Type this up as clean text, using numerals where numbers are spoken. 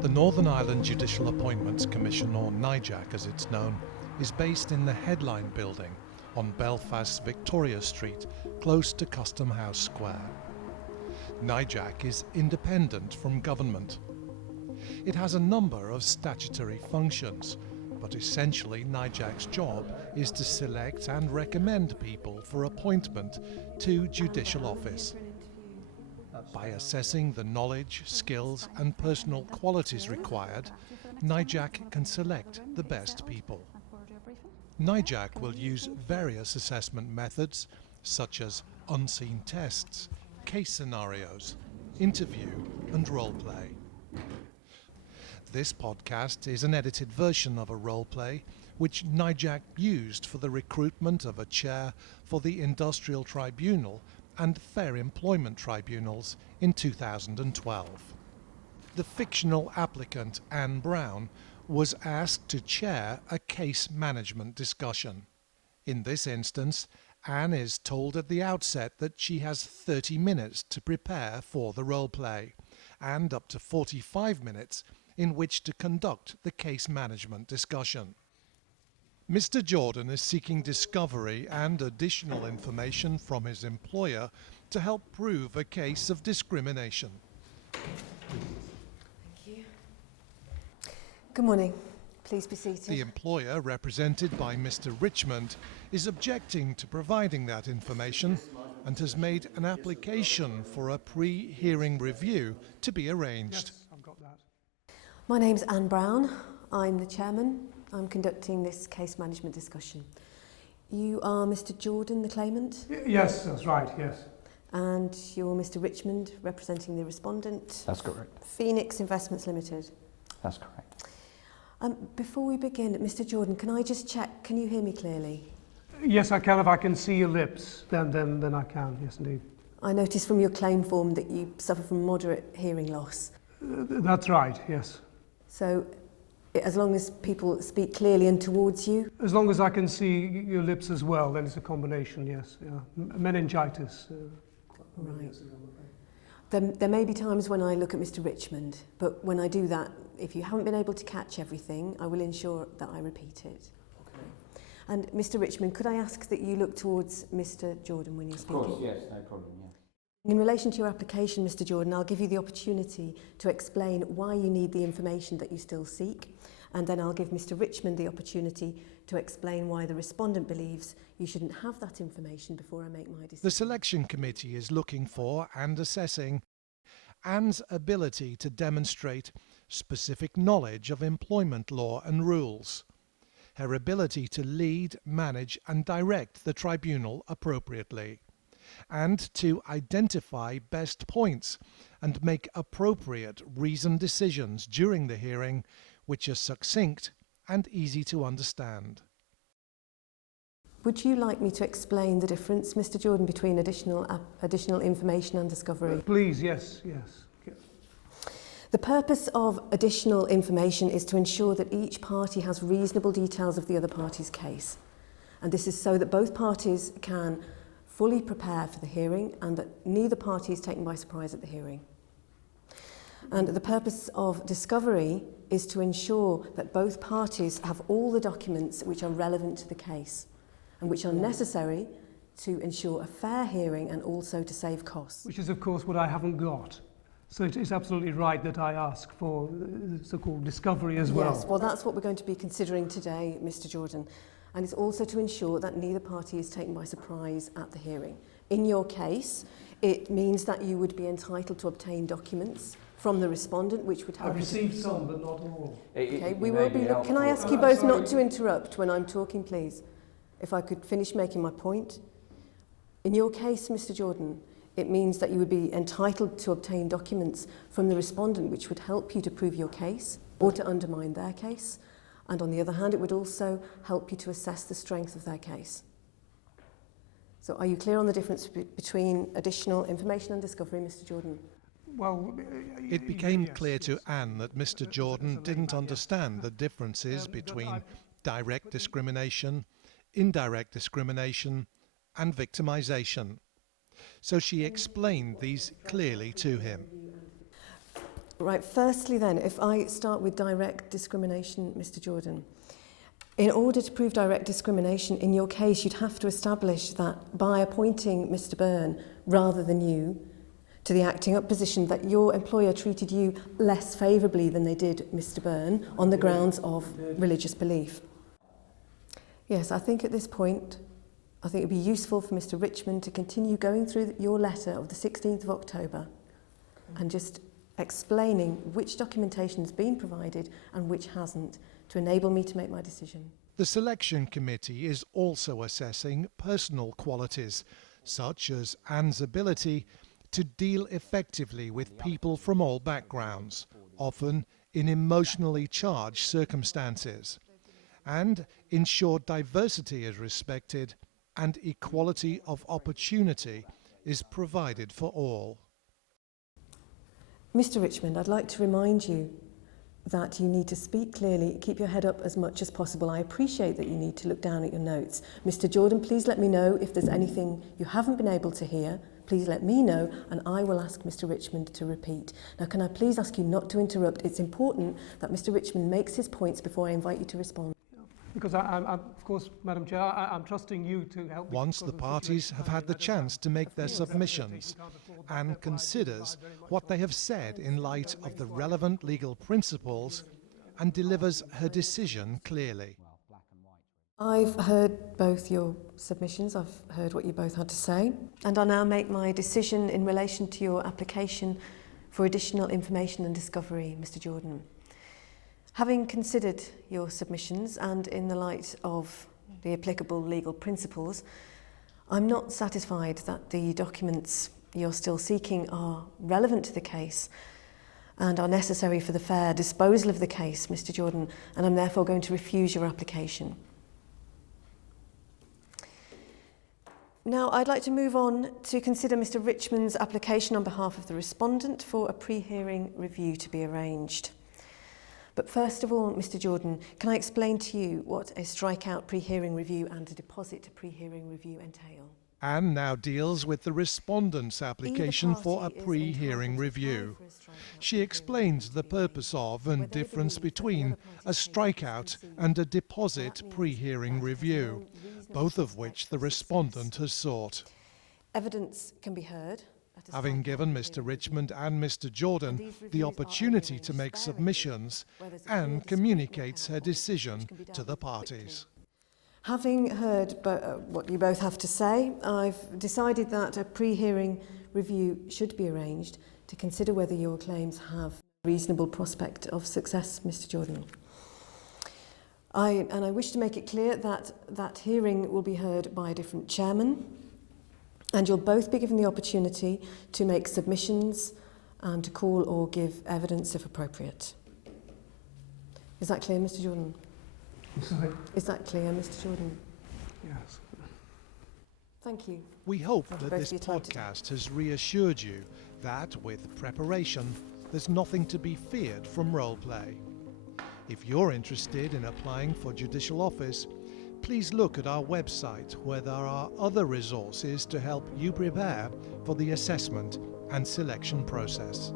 The Northern Ireland Judicial Appointments Commission, or NIJAC as it's known, is based in the Headline Building on Belfast's Victoria Street, close to Custom House Square. NIJAC is independent from government. It has a number of statutory functions, but essentially NIJAC's job is to select and recommend people for appointment to judicial office. By assessing the knowledge, skills and personal qualities required, NIJAC can select the best people. NIJAC will use various assessment methods such as unseen tests, case scenarios, interview and role play. This podcast is an edited version of a role play which NIJAC used for the recruitment of a chair for the Industrial Tribunal and Fair Employment Tribunals in 2012. The fictional applicant, Anne Brown, was asked to chair a case management discussion. In this instance, Anne is told at the outset that she has 30 minutes to prepare for the role play and up to 45 minutes in which to conduct the case management discussion. Mr. Jordan is seeking discovery and additional information from his employer to help prove a case of discrimination. Thank you. Good morning. Please be seated. The employer, represented by Mr. Richmond, is objecting to providing that information and has made an application for a pre-hearing review to be arranged. Yes, I've got that. My name's Anne Brown. I'm the chairman. I'm conducting this case management discussion. You are Mr. Jordan, the claimant? Yes, that's right, yes. And you're Mr. Richmond, representing the respondent? That's correct. Phoenix Investments Limited? That's correct. Before we begin, Mr. Jordan, can I just check, can you hear me clearly? Yes, I can. If I can see your lips, then I can, yes indeed. I noticed from your claim form that you suffer from moderate hearing loss. That's right, yes. So, as long as people speak clearly and towards you? As long as I can see your lips as well, then it's a combination, yes. Yeah. Meningitis. Right. There may be times when I look at Mr. Richmond, but when I do that, if you haven't been able to catch everything, I will ensure that I repeat it. Okay. And Mr. Richmond, could I ask that you look towards Mr. Jordan when you're speaking? Of course, yes, no problem, yeah. In relation to your application, Mr. Jordan, I'll give you the opportunity to explain why you need the information that you still seek, and then I'll give Mr. Richmond the opportunity to explain why the respondent believes you shouldn't have that information before I make my decision. The selection committee is looking for and assessing Anne's ability to demonstrate specific knowledge of employment law and rules, her ability to lead, manage and direct the tribunal appropriately, and to identify best points and make appropriate reasoned decisions during the hearing which are succinct and easy to understand. Would you like me to explain the difference, Mr. Jordan, between additional information and discovery? Please, yes. The purpose of additional information is to ensure that each party has reasonable details of the other party's case. And this is so that both parties can fully prepare for the hearing and that neither party is taken by surprise at the hearing. And the purpose of discovery is to ensure that both parties have all the documents which are relevant to the case and which are necessary to ensure a fair hearing and also to save costs. Which is, of course, what I haven't got. So it is absolutely right that I ask for the so-called discovery as well. Yes, well, that's what we're going to be considering today, Mr. Jordan. And it's also to ensure that neither party is taken by surprise at the hearing. In your case, it means that you would be entitled to obtain documents from the respondent, which would help. I've received some, but not all. Okay, we will be. Can I ask you both not to interrupt when I'm talking, please? If I could finish making my point. In your case, Mr. Jordan, it means that you would be entitled to obtain documents from the respondent which would help you to prove your case or to undermine their case. And on the other hand, it would also help you to assess the strength of their case. So are you clear on the difference between additional information and discovery, Mr. Jordan? Well, It became yes, clear to yes. Anne that Mr. Jordan didn't understand the differences between direct discrimination, indirect discrimination and victimization. So she explained these clearly to him. Right, firstly then, if I start with direct discrimination, Mr. Jordan. In order to prove direct discrimination in your case, you'd have to establish that by appointing Mr. Byrne rather than you to the acting up position, that your employer treated you less favourably than they did Mr. Byrne on the grounds of religious belief. Yes, I think at this point, I think it would be useful for Mr. Richmond to continue going through your letter of the 16th of October and just explaining which documentation has been provided and which hasn't, to enable me to make my decision. The selection committee is also assessing personal qualities, such as Anne's ability to deal effectively with people from all backgrounds, often in emotionally charged circumstances, and ensure diversity is respected and equality of opportunity is provided for all. Mr. Richmond, I'd like to remind you that you need to speak clearly, keep your head up as much as possible. I appreciate that you need to look down at your notes. Mr. Jordan, please let me know if there's anything you haven't been able to hear. Please let me know and I will ask Mr. Richmond to repeat. Now, can I please ask you not to interrupt? It's important that Mr. Richmond makes his points before I invite you to respond. Because I'm of course, Madam Chair, I'm trusting you to help me. Once the parties have had the chance to make their submissions, Anne considers what they have said in light of the relevant legal principles and delivers her decision clearly. I've heard both your submissions, I've heard what you both had to say, and I'll now make my decision in relation to your application for additional information and discovery, Mr. Jordan. Having considered your submissions and in the light of the applicable legal principles, I'm not satisfied that the documents you're still seeking are relevant to the case and are necessary for the fair disposal of the case, Mr. Jordan, and I'm therefore going to refuse your application. Now, I'd like to move on to consider Mr. Richmond's application on behalf of the respondent for a pre-hearing review to be arranged. But first of all, Mr. Jordan, can I explain to you what a strikeout pre-hearing review and a deposit pre-hearing review entail? Anne now deals with the respondent's application for a pre-hearing review. She explains the purpose of and difference between a strikeout and a deposit pre-hearing review, both of which the respondent has sought. Evidence can be heard. Having given Mr. Richmond and Mr. Jordan the opportunity to make submissions, Anne communicates her decision to the parties. Having heard what you both have to say, I've decided that a pre-hearing review should be arranged to consider whether your claims have a reasonable prospect of success, Mr. Jordan. I wish to make it clear that that hearing will be heard by a different chairman, and you'll both be given the opportunity to make submissions and to call or give evidence if appropriate. Is that clear, Mr. Jordan? Sorry. Is that clear, Mr. Jordan? Yes. Thank you. We hope Thank you that both this for your time today. podcast has reassured you that, with preparation, there's nothing to be feared from role play. If you're interested in applying for judicial office, please look at our website where there are other resources to help you prepare for the assessment and selection process.